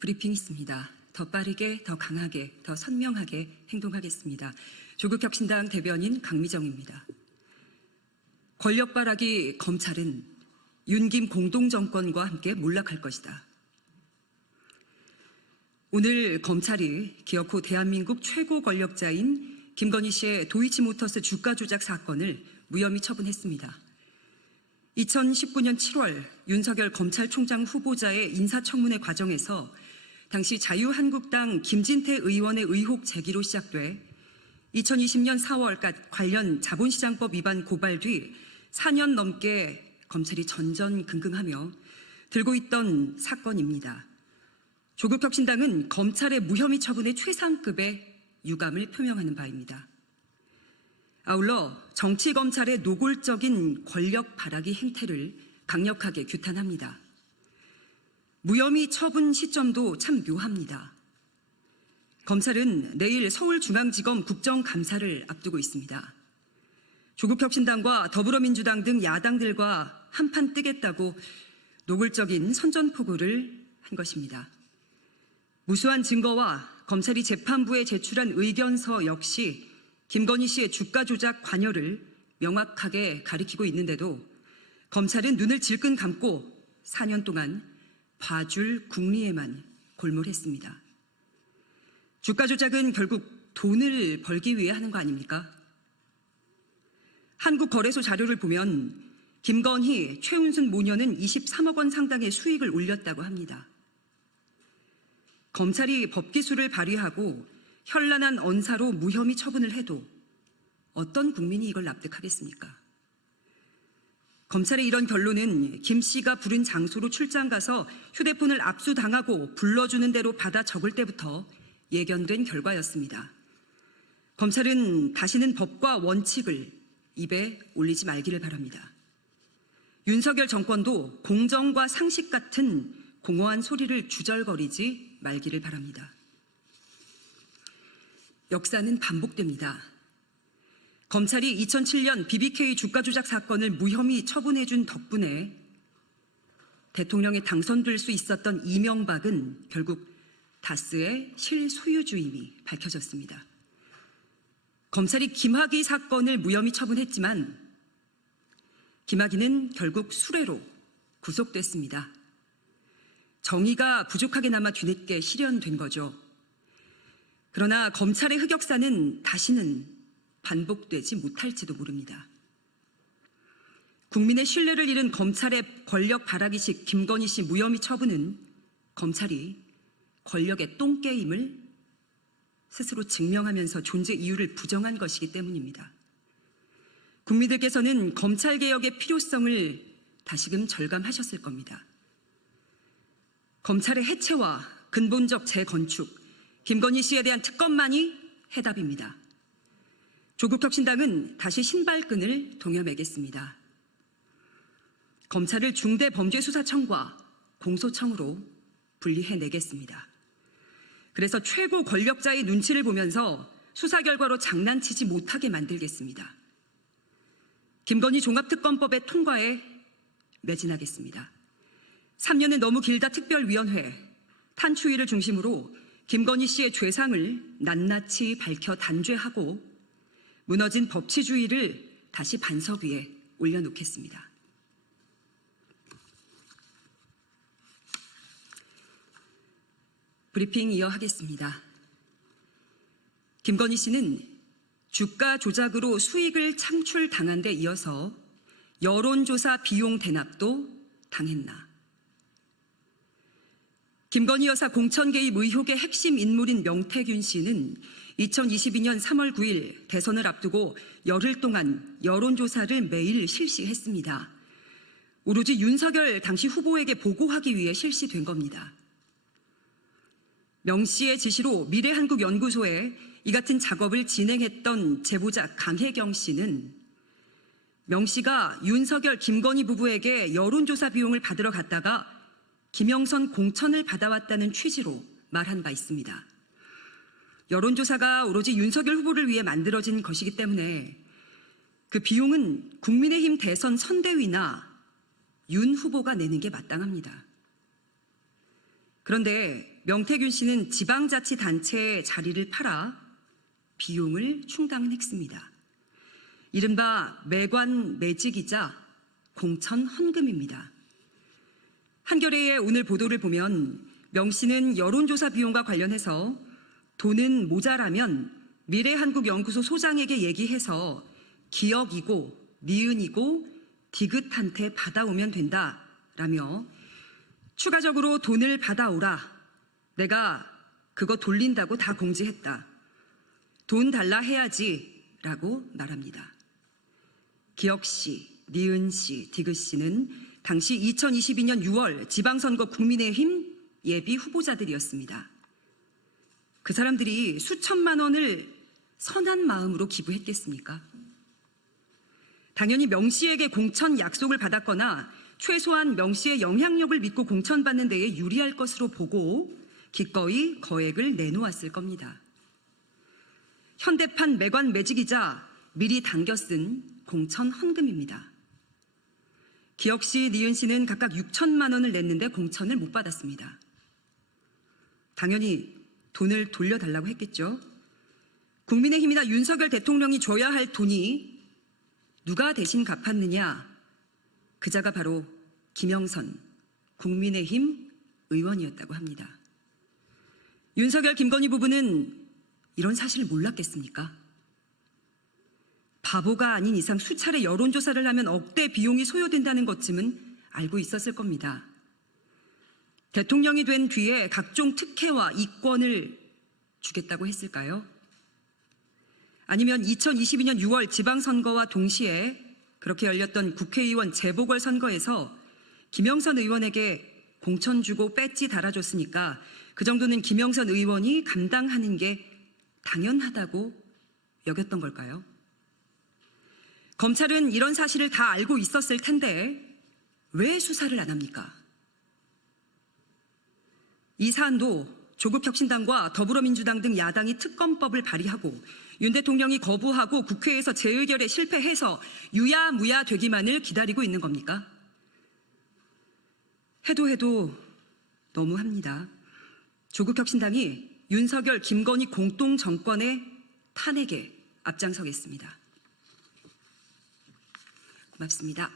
브리핑 있습니다. 더 빠르게, 더 강하게, 더 선명하게 행동하겠습니다. 조국혁신당 대변인 강미정입니다. 권력바라기 검찰은 윤김 공동정권과 함께 몰락할 것이다. 오늘 검찰이 기어코 대한민국 최고 권력자인 김건희 씨의 도이치모터스 주가 조작 사건을 무혐의 처분했습니다. 2019년 7월 윤석열 검찰총장 후보자의 인사청문회 과정에서 당시 자유한국당 김진태 의원의 의혹 제기로 시작돼 2020년 4월까지 관련 자본시장법 위반 고발 뒤 4년 넘게 검찰이 전전긍긍하며 들고 있던 사건입니다. 조국혁신당은 검찰의 무혐의 처분에 최상급의 유감을 표명하는 바입니다. 아울러 정치검찰의 노골적인 권력 바라기 행태를 강력하게 규탄합니다. 무혐의 처분 시점도 참 묘합니다. 검찰은 내일 서울중앙지검 국정감사를 앞두고 있습니다. 조국혁신당과 더불어민주당 등 야당들과 한판 뜨겠다고 노골적인 선전포고를 한 것입니다. 무수한 증거와 검찰이 재판부에 제출한 의견서 역시 김건희 씨의 주가 조작 관여를 명확하게 가리키고 있는데도 검찰은 눈을 질끈 감고 4년 동안 봐줄 국리에만 골몰했습니다. 주가 조작은 결국 돈을 벌기 위해 하는 거 아닙니까? 한국거래소 자료를 보면 김건희, 최은순 모녀는 23억 원 상당의 수익을 올렸다고 합니다. 검찰이 법기술을 발휘하고 현란한 언사로 무혐의 처분을 해도 어떤 국민이 이걸 납득하겠습니까? 검찰의 이런 결론은 김 씨가 부른 장소로 출장 가서 휴대폰을 압수당하고 불러주는 대로 받아 적을 때부터 예견된 결과였습니다. 검찰은 다시는 법과 원칙을 입에 올리지 말기를 바랍니다. 윤석열 정권도 공정과 상식 같은 공허한 소리를 주절거리지 말기를 바랍니다. 역사는 반복됩니다. 검찰이 2007년 BBK 주가 조작 사건을 무혐의 처분해준 덕분에 대통령에 당선될 수 있었던 이명박은 결국 다스의 실소유주임이 밝혀졌습니다. 검찰이 김학의 사건을 무혐의 처분했지만 김학의는 결국 수뢰로 구속됐습니다. 정의가 부족하게 남아 뒤늦게 실현된 거죠. 그러나 검찰의 흑역사는 다시는 반복되지 못할지도 모릅니다. 국민의 신뢰를 잃은 검찰의 권력 바라기식 김건희 씨 무혐의 처분은 검찰이 권력의 똥게임을 스스로 증명하면서 존재 이유를 부정한 것이기 때문입니다. 국민들께서는 검찰개혁의 필요성을 다시금 절감하셨을 겁니다. 검찰의 해체와 근본적 재건축, 김건희 씨에 대한 특검만이 해답입니다. 조국혁신당은 다시 신발끈을 동여매겠습니다. 검찰을 중대범죄수사청과 공소청으로 분리해내겠습니다. 그래서 최고 권력자의 눈치를 보면서 수사 결과로 장난치지 못하게 만들겠습니다. 김건희 종합특검법의 통과에 매진하겠습니다. 3년은 너무 길다 특별위원회, 탄추위를 중심으로 김건희 씨의 죄상을 낱낱이 밝혀 단죄하고 무너진 법치주의를 다시 반석 위에 올려놓겠습니다. 브리핑 이어하겠습니다. 김건희 씨는 주가 조작으로 수익을 창출당한 데 이어서 여론조사 비용 대납도 당했나. 김건희 여사 공천 개입 의혹의 핵심 인물인 명태균 씨는 2022년 3월 9일 대선을 앞두고 열흘 동안 여론조사를 매일 실시했습니다. 오로지 윤석열 당시 후보에게 보고하기 위해 실시된 겁니다. 명 씨의 지시로 미래한국연구소에 이 같은 작업을 진행했던 제보자 강혜경 씨는 명 씨가 윤석열, 김건희 부부에게 여론조사 비용을 받으러 갔다가 김영선 공천을 받아왔다는 취지로 말한 바 있습니다. 여론조사가 오로지 윤석열 후보를 위해 만들어진 것이기 때문에 그 비용은 국민의힘 대선 선대위나 윤 후보가 내는 게 마땅합니다. 그런데 명태균 씨는 지방자치단체의 자리를 팔아 비용을 충당했습니다. 이른바 매관 매직이자 공천 헌금입니다. 한겨레의 오늘 보도를 보면 명 씨는 여론조사 비용과 관련해서 돈은 모자라면 미래한국연구소 소장에게 얘기해서 기억이고 니은이고 디귿한테 받아오면 된다라며 추가적으로 돈을 받아오라. 내가 그거 돌린다고 다 공지했다. 돈 달라 해야지 라고 말합니다. 기억 씨, 니은 씨, 디귿 씨는 당시 2022년 6월 지방선거 국민의힘 예비 후보자들이었습니다. 그 사람들이 수천만 원을 선한 마음으로 기부했겠습니까? 당연히 명 씨에게 공천 약속을 받았거나 최소한 명 씨의 영향력을 믿고 공천받는 데에 유리할 것으로 보고 기꺼이 거액을 내놓았을 겁니다. 현대판 매관 매직이자 미리 당겨 쓴 공천 헌금입니다. 기억 씨, 니은 씨는 각각 6천만 원을 냈는데 공천을 못 받았습니다. 당연히 돈을 돌려달라고 했겠죠. 국민의힘이나 윤석열 대통령이 줘야 할 돈이 누가 대신 갚았느냐? 그자가 바로 김영선 국민의힘 의원이었다고 합니다. 윤석열, 김건희 부부는 이런 사실을 몰랐겠습니까? 바보가 아닌 이상 수차례 여론조사를 하면 억대 비용이 소요된다는 것쯤은 알고 있었을 겁니다. 대통령이 된 뒤에 각종 특혜와 이권을 주겠다고 했을까요? 아니면 2022년 6월 지방선거와 동시에 그렇게 열렸던 국회의원 재보궐선거에서 김영선 의원에게 공천 주고 배지 달아줬으니까 그 정도는 김영선 의원이 감당하는 게 당연하다고 여겼던 걸까요? 검찰은 이런 사실을 다 알고 있었을 텐데 왜 수사를 안 합니까? 이 사안도 조국혁신당과 더불어민주당 등 야당이 특검법을 발의하고 윤 대통령이 거부하고 국회에서 재의결에 실패해서 유야무야 되기만을 기다리고 있는 겁니까? 해도 너무합니다. 조국혁신당이 윤석열, 김건희 공동정권의 탄핵에 앞장서겠습니다. 고맙습니다.